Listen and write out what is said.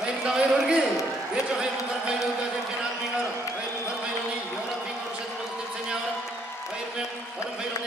Hayır hayır örgü. Geç hayır bunlar hayır ödedi kenar mingar. Hayır bunlar hayır ni. Yora mingar şekilde seni yavrum. Hayır ben hayır hayır